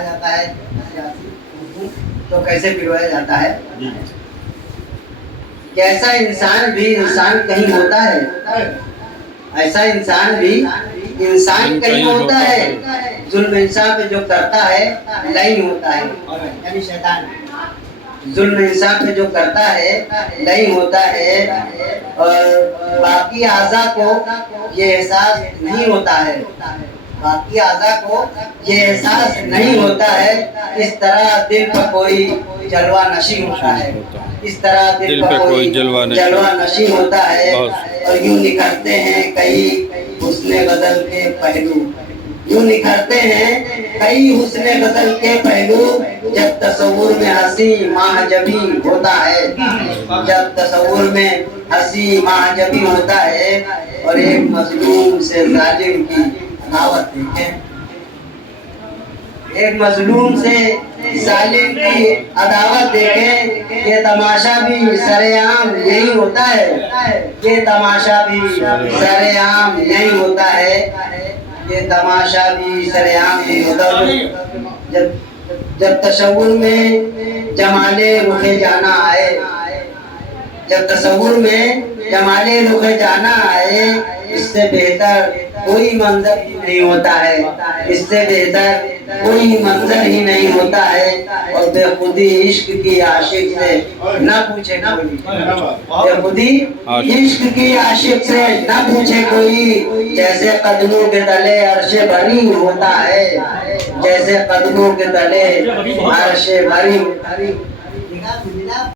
کہا جاتا ہے تو کیسے پلوایا جاتا ہے کہ ایسا انسان بھی انسان کہیں ہوتا ہے، ایسا انسان بھی انسان کہیں ہوتا ہے، ظلم انسان پہ جو کرتا ہے لعین ہوتا ہے، یعنی شیطان ظلم انسان پہ جو کرتا ہے لعین ہوتا ہے، اور باقی اعضاء کو یہ احساس نہیں ہوتا ہے، باقی اعضاء کو یہ احساس نہیں ہوتا ہے۔ اس طرح دل پر کوئی جلوہ نشیں ہوتا ہے، اس طرح دل پر کوئی جلوہ نشیں ہوتا ہے، اور یوں نکھرتے ہیں کئی حسن غزل کے پہلو، یوں نکھرتے ہیں کئی حسن غزل کے پہلو، جب تصور میں ہنسی ماہ جبی ہوتا ہے، جب تصور میں ہنسی ماہ جبی ہوتا ہے، اور ایک مظلوم سے ظالم کی عداوت دیکھیں، ایک مظلوم سے ظالم کی عداوت دیکھیں، یہ تماشا بھی سرعام یہی ہوتا ہے، یہ تماشا بھی سرعام یہی ہوتا ہے، یہ تماشا بھی سرعام یہی ہوتا ہے۔ جب تصور میں جمال رخ جانا آئے، جب تصور میں جمال رخ جانا آئے، اس سے بہتر کوئی منظر ہی نہیں ہوتا ہے، اس سے بہتر کوئی منظر ہی نہیں ہوتا ہے، اور بے خودی عشق کی عاشق سے نہ پوچھے کوئی، بے خودی عشق کی عاشق سے نہ پوچھے کوئی، جیسے قدموں کے تلے عرش بری ہوتا ہے، جیسے قدموں کے تلے عرش بری ہوتا ہے۔